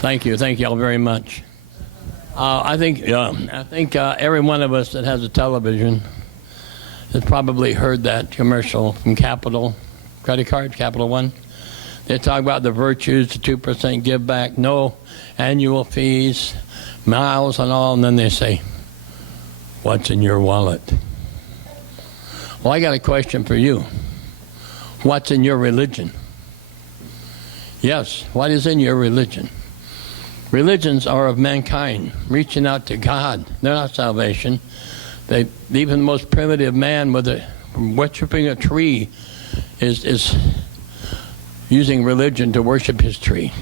Thank you all very much. I think every one of us that has a television has probably heard that commercial from Capital Credit Card, Capital One. They talk about the virtues, the 2% give back, no annual fees, miles and all, and then they say, what's in your wallet? Well, I got a question for you. What's in your religion? Yes, what is in your religion? Religions are of mankind, reaching out to God. They're not salvation. Even the most primitive man worshiping a tree is using religion to worship his tree.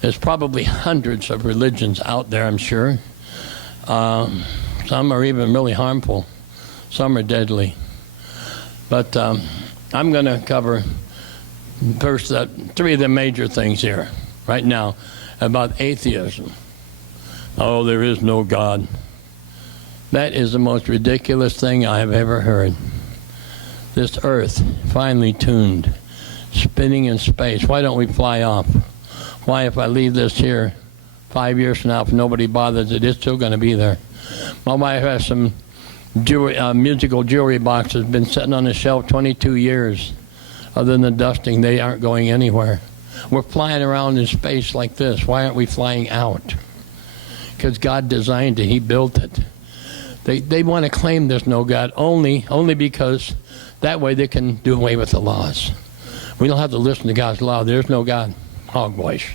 There's probably hundreds of religions out there, I'm sure. Some are even really harmful. Some are deadly. But I'm going to cover first three of the major things here right now about atheism. Oh, there is no God. That is the most ridiculous thing I have ever heard. This earth, finely tuned, spinning in space. Why don't we fly off? Why, if I leave this here 5 years from now, if nobody bothers it, it's still going to be there. My wife has some musical jewelry boxes, been sitting on the shelf 22 years. Other than the dusting, they aren't going anywhere. We're flying around in space like this. Why aren't we flying out? Because God designed it. He built it. They want to claim there's no God only because that way they can do away with the laws. We don't have to listen to God's law. There's no God. Hogwash.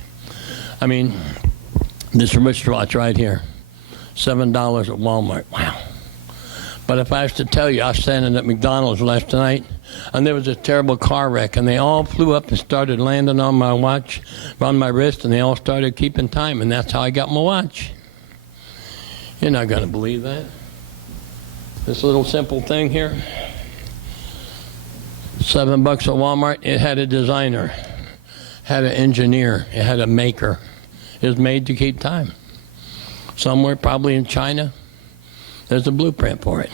I mean, this wristwatch right here, $7 at Walmart. Wow. But if I was to tell you, I was standing at McDonald's last night, and there was a terrible car wreck, and they all flew up and started landing on my watch, on my wrist, and they all started keeping time, and that's how I got my watch. You're not going to believe that. This little simple thing here, $7 at Walmart. It had a designer, had an engineer, it had a maker. It was made to keep time. Somewhere, probably in China, there's a blueprint for it.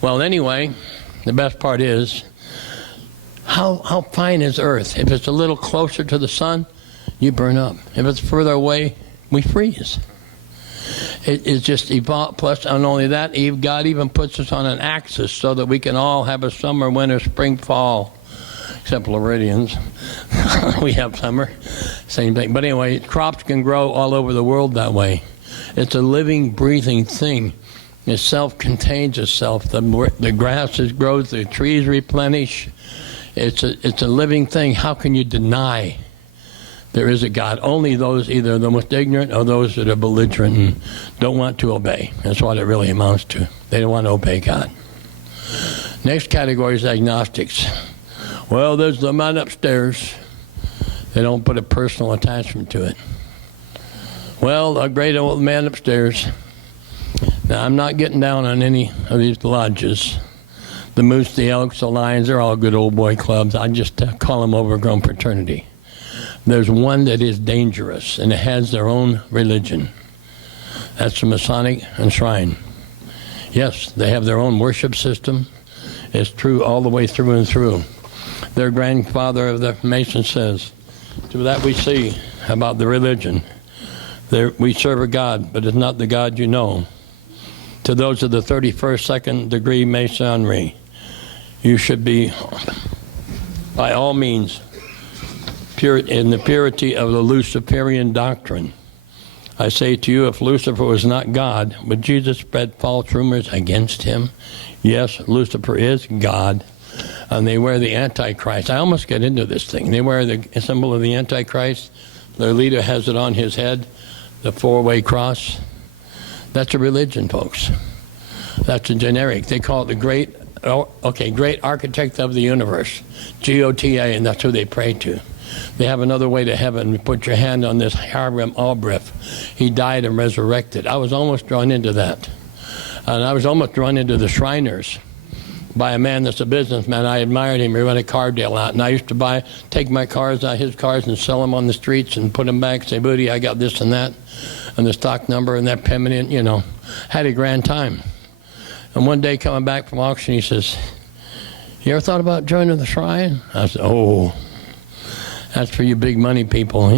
Well, anyway, the best part is, how fine is Earth? If it's a little closer to the sun, you burn up. If it's further away, we freeze. It's just evolved. Plus, not only that, God even puts us on an axis so that we can all have a summer, winter, spring, fall, except Floridians. We have summer, same thing. But anyway, crops can grow all over the world that way. It's a living, breathing thing. It self-contains itself. The grass grows, the trees replenish. It's a living thing. How can you deny there is a God? Only those, either the most ignorant or those that are belligerent and don't want to obey. That's what it really amounts to. They don't want to obey God. Next category is agnostics. Well, there's the man upstairs. They don't put a personal attachment to it. Well, a great old man upstairs. Now, I'm not getting down on any of these lodges. The Moose, the Elks, the Lions, they're all good old boy clubs. I just call them overgrown fraternity. There's one that is dangerous, and it has their own religion. That's the Masonic and Shrine. Yes, they have their own worship system. It's true all the way through and through. Their grandfather of the Masons says, to that we see about the religion. We serve a God, but it's not the God you know. To those of the 31st, second degree Masonry, you should be, by all means, pure in the purity of the Luciferian doctrine. I say to you, if Lucifer was not God, would Jesus spread false rumors against him? Yes, Lucifer is God, and they wear the Antichrist. I almost get into this thing. They wear the symbol of the Antichrist. Their leader has it on his head, the four-way cross. That's a religion, folks. That's a generic. They call it the great architect of the universe, GOTA, and that's who they pray to. They have another way to heaven. You put your hand on this Hiram Albreth. He died and resurrected. I was almost drawn into that. And I was almost drawn into the Shriners by a man that's a businessman. I admired him. He ran a car deal out. And I used to take my cars, his cars, and sell them on the streets and put them back, say, Booty, I got this and that, and the stock number and that permanent, had a grand time. And one day coming back from auction, he says, you ever thought about joining the Shrine? I said, oh, that's for you big money people,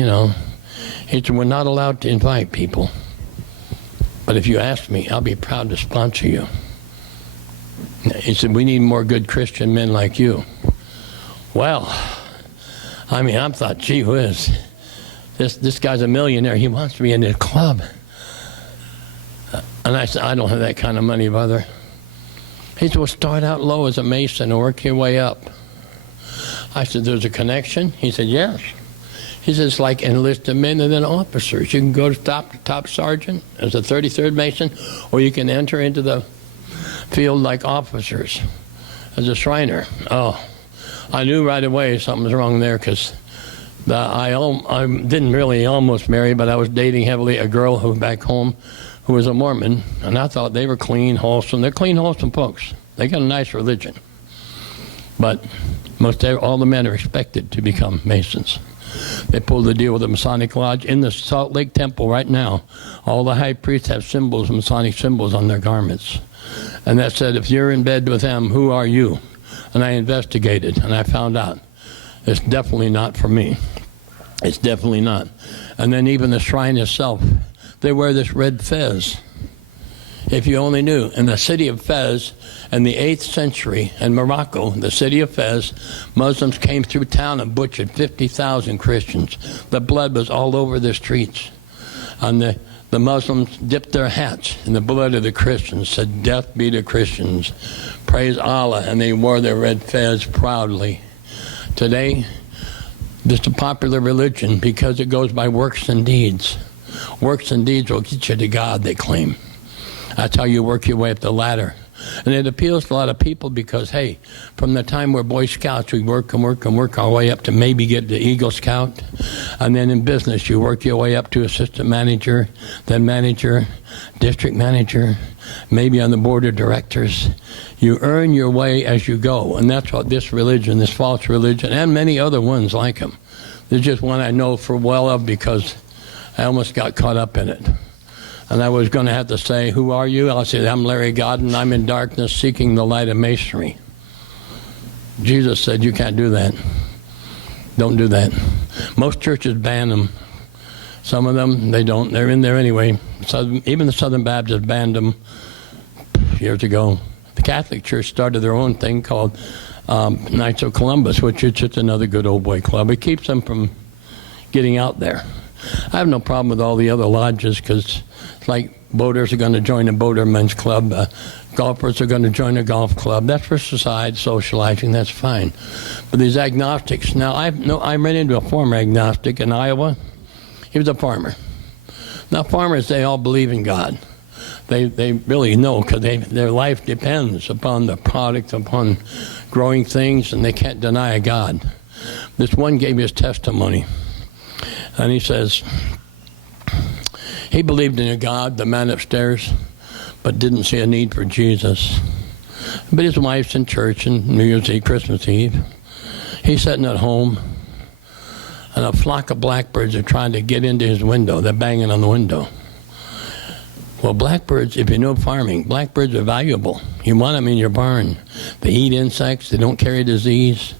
He said, we're not allowed to invite people. But if you ask me, I'll be proud to sponsor you. He said, we need more good Christian men like you. Well, I mean, I thought, gee whiz, this guy's a millionaire. He wants to be in his club. And I said, I don't have that kind of money, brother. He said, well, start out low as a mason and work your way up. I said, there's a connection? He said, yes. He said, it's like enlisted men and then officers. You can go to top sergeant as a 33rd Mason, or you can enter into the field like officers as a Shriner. Oh, I knew right away something was wrong there, because I didn't really almost marry, but I was dating heavily a girl who back home who was a Mormon, and I thought they were clean, wholesome. They're clean, wholesome folks. They got a nice religion. But all the men are expected to become Masons. They pulled the deal with the Masonic Lodge. In the Salt Lake Temple right now, all the high priests have symbols, Masonic symbols on their garments. And that said, if you're in bed with them, who are you? And I investigated, and I found out it's definitely not for me. It's definitely not. And then even the shrine itself, they wear this red fez. If you only knew, in the city of Fez, in the 8th century, in Morocco, the city of Fez, Muslims came through town and butchered 50,000 Christians. The blood was all over the streets. And the Muslims dipped their hats in the blood of the Christians, said, death be to Christians. Praise Allah. And they wore their red fez proudly. Today, this is a popular religion because it goes by works and deeds. Works and deeds will get you to God, they claim. That's how you work your way up the ladder. And it appeals to a lot of people because, hey, from the time we're Boy Scouts, we work and work and work our way up to maybe get to Eagle Scout. And then in business, you work your way up to assistant manager, then manager, district manager, maybe on the board of directors. You earn your way as you go. And that's what this religion, this false religion, and many other ones like them. There's just one I know for well of because I almost got caught up in it. And I was going to have to say, who are you? I'll say, I'm Larry Godden. I'm in darkness seeking the light of masonry. Jesus said, you can't do that. Don't do that. Most churches ban them. Some of them, they don't. They're in there anyway. Even the Southern Baptists banned them years ago. The Catholic Church started their own thing called Knights of Columbus, which is just another good old boy club. It keeps them from getting out there. I have no problem with all the other lodges because it's like boaters are going to join a boatermen's club, golfers are going to join a golf club. That's for society, socializing, that's fine. But these agnostics, now I ran into a former agnostic in Iowa. He was a farmer. Now farmers, they all believe in God. They really know because their life depends upon the product, upon growing things, and they can't deny a God. This one gave his testimony. And he says, he believed in a God, the man upstairs, but didn't see a need for Jesus. But his wife's in church on New Year's Eve, Christmas Eve. He's sitting at home, and a flock of blackbirds are trying to get into his window. They're banging on the window. Well, blackbirds, if you know farming, blackbirds are valuable. You want them in your barn. They eat insects. They don't carry disease.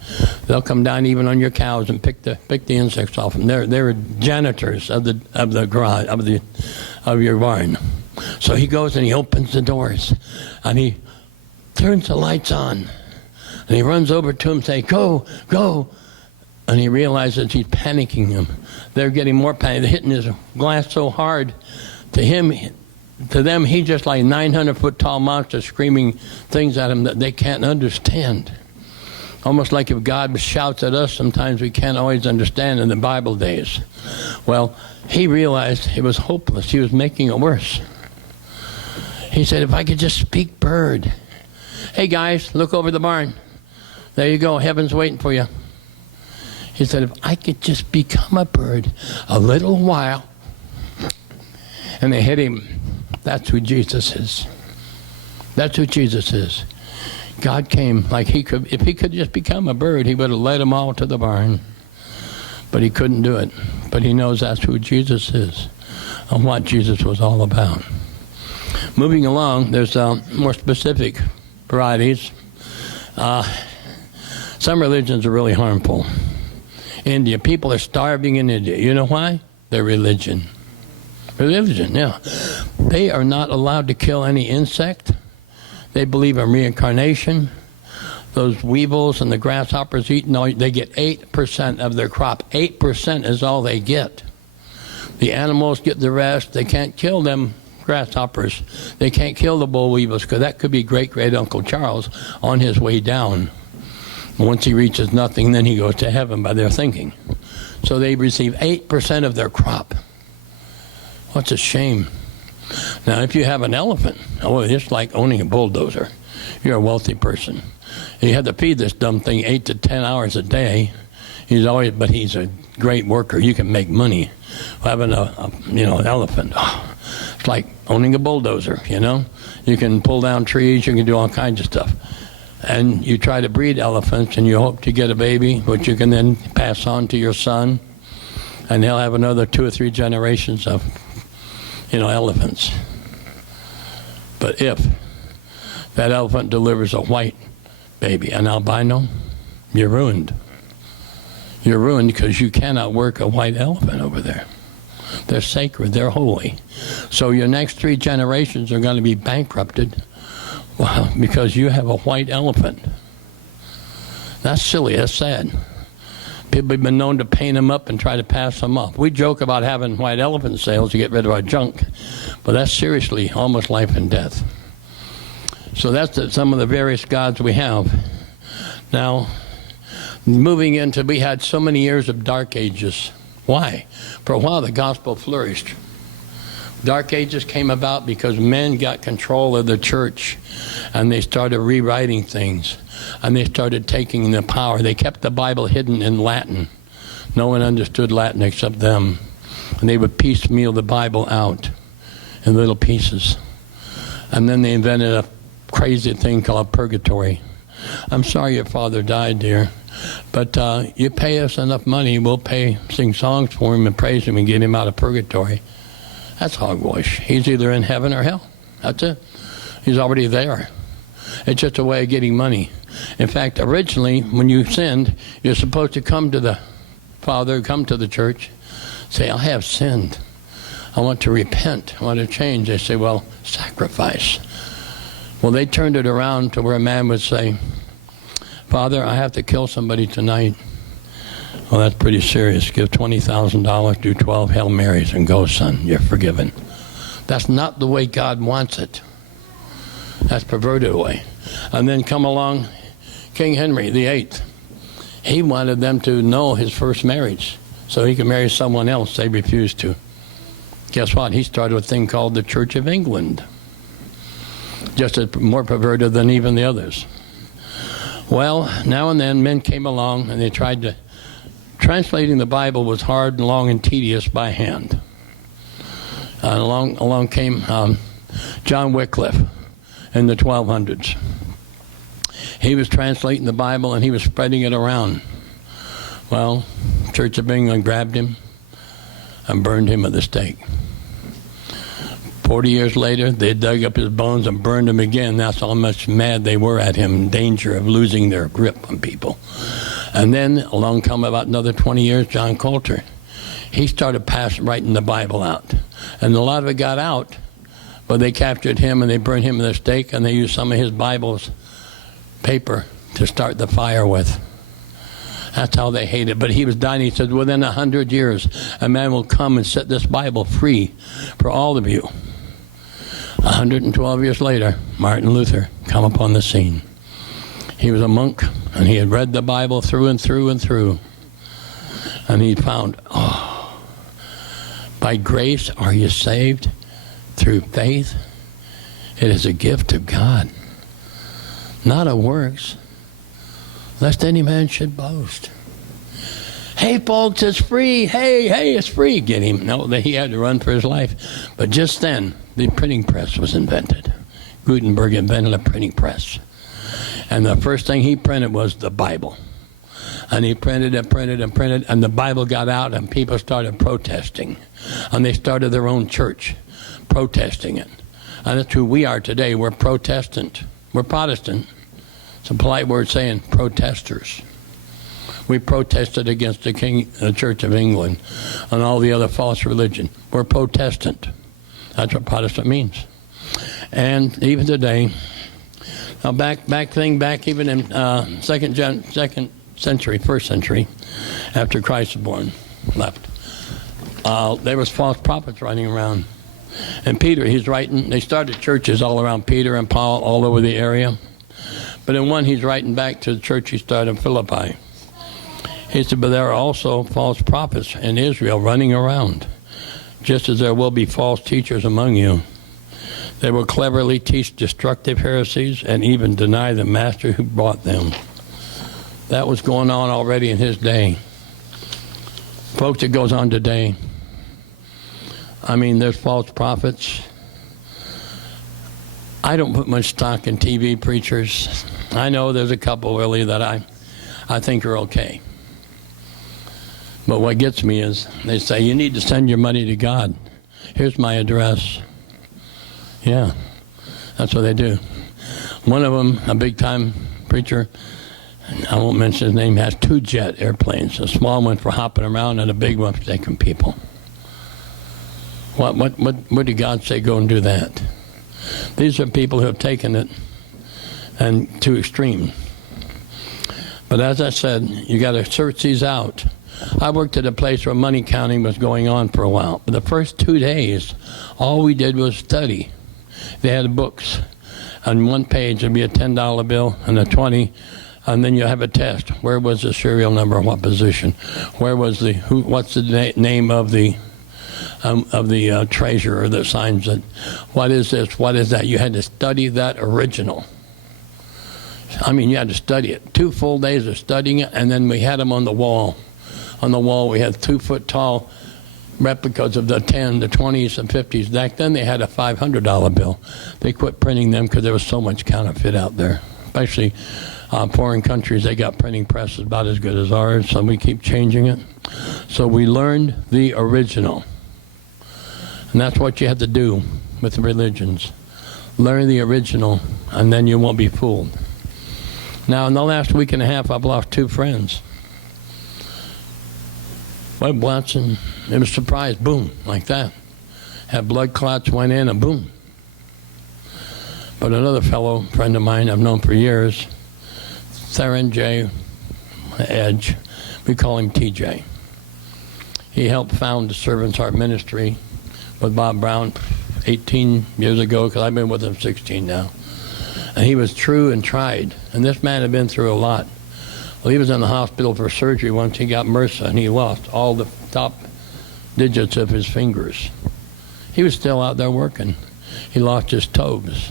They'll come down even on your cows and pick the insects off them. They're janitors of the garage of your barn. So he goes and he opens the doors and he turns the lights on and he runs over to them and says, "Go, go!" And he realizes he's panicking them. They're getting more panicked. They're hitting his glass so hard. To them, he's just like 900-foot tall monster screaming things at him that they can't understand. Almost like if God shouts at us, sometimes we can't always understand in the Bible days. Well, he realized it was hopeless. He was making it worse. He said, if I could just speak bird. Hey, guys, look over the barn. There you go. Heaven's waiting for you. He said, if I could just become a bird a little while. And they hit him. That's who Jesus is. That's who Jesus is. God came like if he could just become a bird, he would have led them all to the barn. But he couldn't do it. But he knows that's who Jesus is and what Jesus was all about. Moving along, there's more specific varieties. Some religions are really harmful. India, people are starving in India. You know why? their religion. Religion, yeah. They are not allowed to kill any insect. They believe in reincarnation. Those weevils and the grasshoppers eat, no, they get 8% of their crop. 8% is all they get. The animals get the rest. They can't kill them grasshoppers. They can't kill the boll weevils because that could be great-great-uncle Charles on his way down. Once he reaches nothing, then he goes to heaven by their thinking. So they receive 8% of their crop. What's a shame. Now, if you have an elephant, oh, it's like owning a bulldozer. You're a wealthy person. You have to feed this dumb thing 8 to 10 hours a day. But he's a great worker. You can make money having an elephant. Oh, it's like owning a bulldozer, You can pull down trees. You can do all kinds of stuff. And you try to breed elephants, and you hope to get a baby, which you can then pass on to your son. And he'll have another 2 or 3 generations of, elephants. But if that elephant delivers a white baby, an albino, you're ruined. You're ruined because you cannot work a white elephant over there. They're sacred. They're holy. So your next 3 generations are going to be bankrupted because you have a white elephant. That's silly. That's sad. People have been known to paint them up and try to pass them off. We joke about having white elephant sales to get rid of our junk, but that's seriously almost life and death. So that's some of the various gods we have. Now, moving into, we had so many years of dark ages. Why? For a while, the gospel flourished. Dark ages came about because men got control of the church, and they started rewriting things, and they started taking the power. They kept the Bible hidden in Latin. No one understood Latin except them. And they would piecemeal the Bible out in little pieces. And then they invented a crazy thing called purgatory. I'm sorry your father died, dear, but you pay us enough money, we'll sing songs for him and praise him and get him out of purgatory. That's hogwash. He's either in heaven or hell. That's it. He's already there. It's just a way of getting money. In fact, originally, when you sinned, you're supposed to come to the Father, come to the church, say, I have sinned. I want to repent. I want to change. They say, well, sacrifice. Well, they turned it around to where a man would say, Father, I have to kill somebody tonight. Well, that's pretty serious. Give $20,000, do 12 Hail Marys, and go, son. You're forgiven. That's not the way God wants it. That's perverted way. And then come along King Henry VIII. He wanted them to know his first marriage so he could marry someone else. They refused to. Guess what? He started a thing called the Church of England. Just as more perverted than even the others. Well, now and then men came along and they tried to. Translating the Bible was hard and long and tedious by hand. Along came John Wycliffe in the 1200s. He was translating the Bible and he was spreading it around. Well, Church of England grabbed him and burned him at the stake. 40 years later, they dug up his bones and burned him again. That's how much mad they were at him, in danger of losing their grip on people. And then along come about another 20 years, John Coulter. He started writing the Bible out. And a lot of it got out, but they captured him and they burned him at the stake, and they used some of his Bible's paper to start the fire with. That's how they hated. But he was dying. He said, within 100 years, a man will come and set this Bible free for all of you. 112 years later, Martin Luther come upon the scene. He was a monk, and he had read the Bible through and through and through. And he found, by grace are you saved through faith. It is a gift of God, not of works, lest any man should boast. Hey, folks, it's free. Hey, it's free. Get him. No, he had to run for his life. But just then, the printing press was invented. Gutenberg invented a printing press. And the first thing he printed was the Bible. And he printed and printed and printed, and the Bible got out, and people started protesting. And they started their own church, protesting it. And that's who we are today. We're Protestant. We're Protestant. It's a polite word saying protesters. We protested against the Church of England and all the other false religion. We're Protestant. That's what Protestant means. And even today, now back even in second century, first century, after Christ was born, left, there was false prophets running around. And Peter, he's writing, they started churches all around Peter and Paul all over the area. But in one, he's writing back to the church he started in Philippi. He said, but there are also false prophets in Israel running around, just as there will be false teachers among you. They will cleverly teach destructive heresies and even deny the master who brought them. That was going on already in his day. Folks, it goes on today. I mean, there's false prophets. I don't put much stock in TV preachers. I know there's a couple really that I think are okay. But what gets me is they say, you need to send your money to God. Here's my address. Yeah, that's what they do. One of them, a big-time preacher, I won't mention his name, has 2 jet airplanes, a small one for hopping around and a big one for taking people. What did God say, go and do that? These are people who have taken it and to extreme. But as I said, you got to search these out. I worked at a place where money counting was going on for a while. But the first 2 days, all we did was study. They had books. On one page, there'd be a $10 bill and a 20, and then you have a test. Where was the serial number? What position? Where was the who? What's the name of the treasurer that signs it? What is this? What is that? You had to study that original. I mean, you had to study it. 2 full days of studying it, and then we had them on the wall. On the wall, we had 2-foot-tall replicas of the 10, the 20s, and 50s. Back then, they had a $500 bill. They quit printing them because there was so much counterfeit out there. Especially foreign countries, they got printing presses about as good as ours, so we keep changing it. So we learned the original. And that's what you have to do with the religions. Learn the original, and then you won't be fooled. Now, in the last week and a half, I've lost 2 friends. Webb Watson, it was a surprise, boom, like that. Had blood clots, went in, and boom. But another fellow, friend of mine I've known for years, Theron J. Edge, we call him TJ. He helped found the Servant's Heart Ministry with Bob Brown 18 years ago, because I've been with him 16 now. And he was true and tried. And this man had been through a lot. Well, he was in the hospital for surgery once. He got MRSA, and he lost all the top digits of his fingers. He was still out there working. He lost his toes.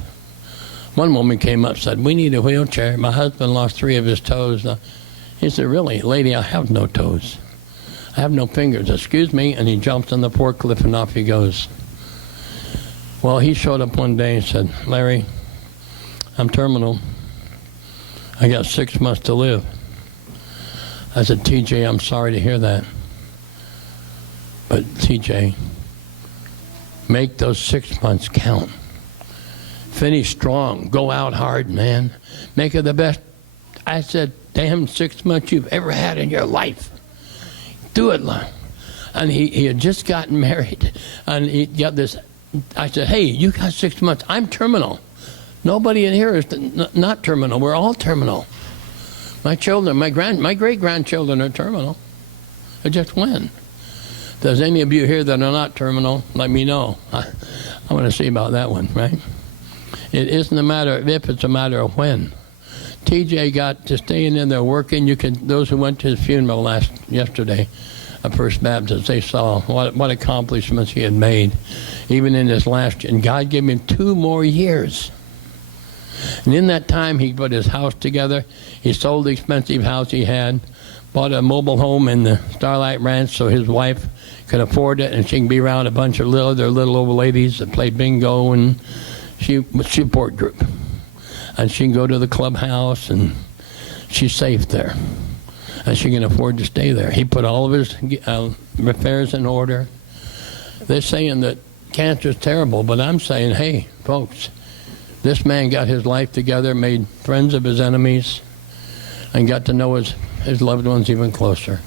One woman came up and said, we need a wheelchair. My husband lost 3 of his toes. He said, really, lady, I have no toes. I have no fingers. Excuse me. And he jumps on the forklift, and off he goes. Well, he showed up one day and said, Larry, I'm terminal. I got 6 months to live. I said, TJ, I'm sorry to hear that. But TJ, make those 6 months count. Finish strong. Go out hard, man. Make it the best, I said, damn 6 months you've ever had in your life. Do it, Lon. And he had just gotten married. And he got this. I said, hey, you got 6 months. I'm terminal. Nobody in here is not terminal. We're all terminal. My children, my great-grandchildren are terminal. I just went. Does any of you here that are not terminal, let me know. I want to see about that one, right? It isn't a matter of if, it's a matter of when. TJ got to staying in there working. Those who went to his funeral yesterday at First Baptist, they saw what accomplishments he had made, even in his last year. And God gave him 2 more years. And in that time, he put his house together. He sold the expensive house he had, bought a mobile home in the Starlight Ranch so his wife could afford it, and she can be around a bunch of little old ladies that play bingo, and support group. And she can go to the clubhouse, and she's safe there. And she can afford to stay there. He put all of his affairs in order. They're saying that cancer is terrible, but I'm saying, hey, folks, this man got his life together, made friends of his enemies, and got to know his his loved ones even closer.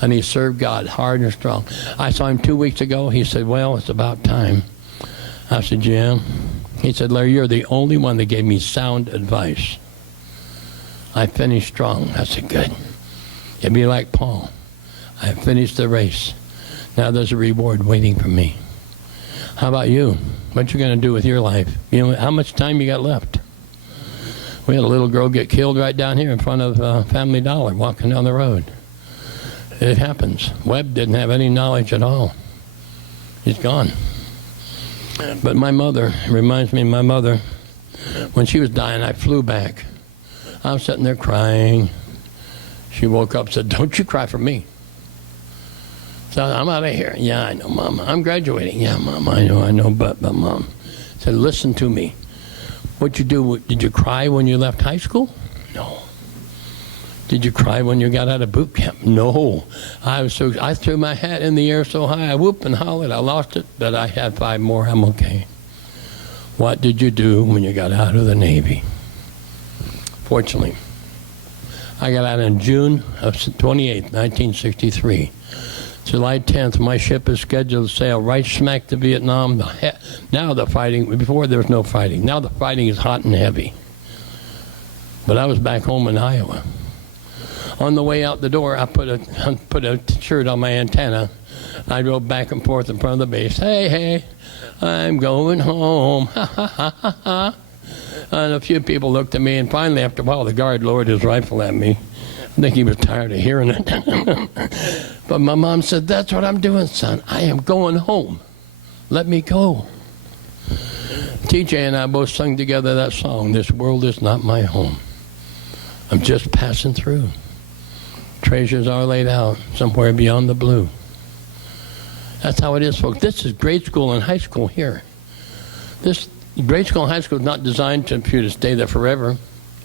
And he served God hard and strong. I saw him 2 weeks ago. He said, well, it's about time. I said, yeah. He said, Larry, you're the only one that gave me sound advice. I finished strong. I said, good. It'd be like Paul. I finished the race. Now there's a reward waiting for me. How about you? What you going to do with your life? You know, how much time you got left? We had a little girl get killed right down here in front of Family Dollar walking down the road. It happens. Webb didn't have any knowledge at all. He's gone. But my mother, reminds me of my mother, when she was dying, I flew back. I was sitting there crying. She woke up and said, don't you cry for me. So I'm out of here. Yeah, I know, Mom. I'm graduating. Yeah, Mom, I know, but Mom. Said, listen to me. What'd you do? Did you cry when you left high school? No. Did you cry when you got out of boot camp? No. I threw my hat in the air so high, I whooped and hollered. I lost it, but I had 5 more. I'm okay. What did you do when you got out of the Navy? Fortunately, I got out in June of 28th, 1963. July 10th, my ship is scheduled to sail right smack to Vietnam. Now the fighting, before there was no fighting. Now the fighting is hot and heavy. But I was back home in Iowa. On the way out the door, I put a shirt on my antenna. I drove back and forth in front of the base. Hey, I'm going home. Ha, ha, ha, ha, ha. And a few people looked at me, and finally, after a while, the guard lowered his rifle at me. I think he was tired of hearing it. But my mom said, that's what I'm doing, son. I am going home. Let me go. TJ and I both sung together that song, This World Is Not My Home. I'm just passing through. Treasures are laid out somewhere beyond the blue. That's how it is, folks. This is grade school and high school here. This grade school and high school is not designed for you to stay there forever.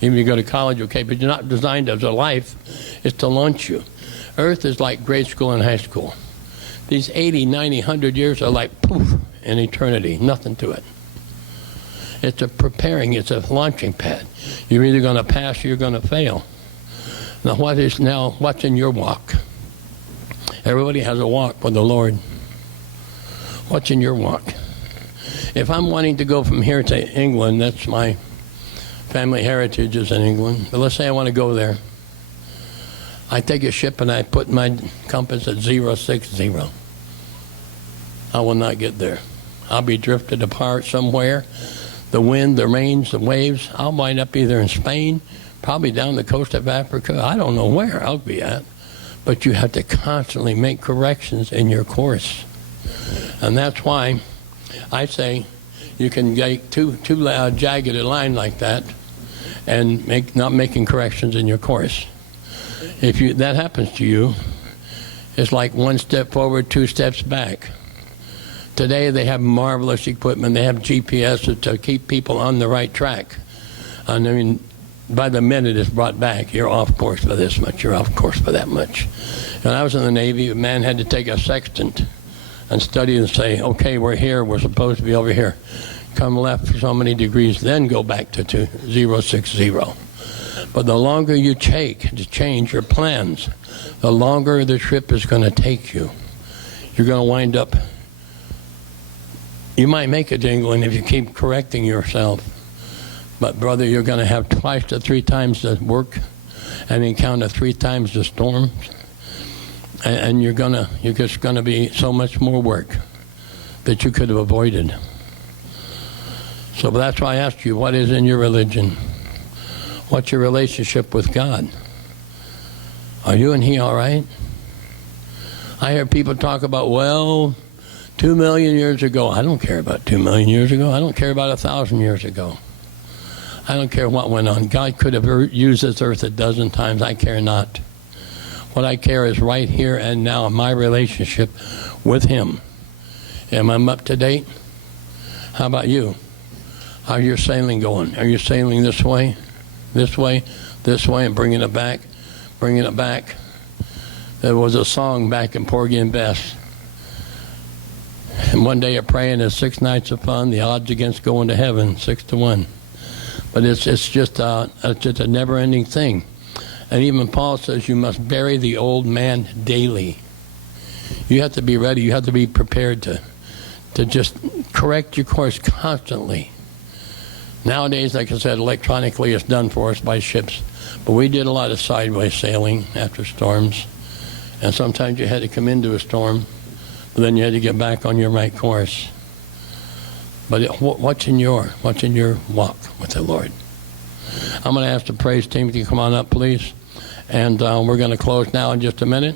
Even if you go to college, okay, but you're not designed as a life. It's to launch you. Earth is like grade school and high school. These 80, 90, 100 years are like poof, in eternity, nothing to it. It's a preparing, it's a launching pad. You're either going to pass or you're going to fail. Now, what's in your walk? Everybody has a walk with the Lord. What's in your walk? If I'm wanting to go from here to England, that's my family heritage is in England. But let's say I want to go there. I take a ship and I put my compass at 060. I will not get there. I'll be drifted apart somewhere. The wind, the rains, the waves. I'll wind up either in Spain, probably down the coast of Africa. I don't know where I'll be at. But you have to constantly make corrections in your course. And that's why I say you can get too jagged a line like that and not making corrections in your course. If that happens to you, it's like 1 step forward, 2 steps back. Today they have marvelous equipment. They have GPS to keep people on the right track. And I mean, by the minute it's brought back. You're off course by this much. You're off course by that much. When I was in the Navy, a man had to take a sextant and study and say, okay, we're here. We're supposed to be over here. Come left for so many degrees, then go back to 060. But the longer you take to change your plans, the longer the trip is going to take you. You're going to wind up, you might make it to England if you keep correcting yourself. But brother, you're going to have 2 to 3 times the work and encounter 3 times the storms. And you're just going to be so much more work that you could have avoided. So that's why I asked you, what is in your religion? What's your relationship with God? Are you and He all right? I hear people talk about, well, 2 million years ago. I don't care about 2 million years ago. I don't care about 1,000 years ago. I don't care what went on. God could have used this earth 12 times. I care not. What I care is right here and now, my relationship with Him. Am I up to date? How about you? How's your sailing going? Are you sailing this way, and bringing it back, bringing it back? There was a song back in Porgy and Bess. And one day of praying is 6 nights of fun. The odds against going to heaven, 6 to 1. But it's just a never-ending thing. And even Paul says you must bury the old man daily. You have to be ready. You have to be prepared to just correct your course constantly. Nowadays, like I said, electronically it's done for us by ships. But we did a lot of sideways sailing after storms. And sometimes you had to come into a storm, but then you had to get back on your right course. But what's in your walk with the Lord? I'm going to ask the praise team to come on up, please. And we're going to close now in just a minute.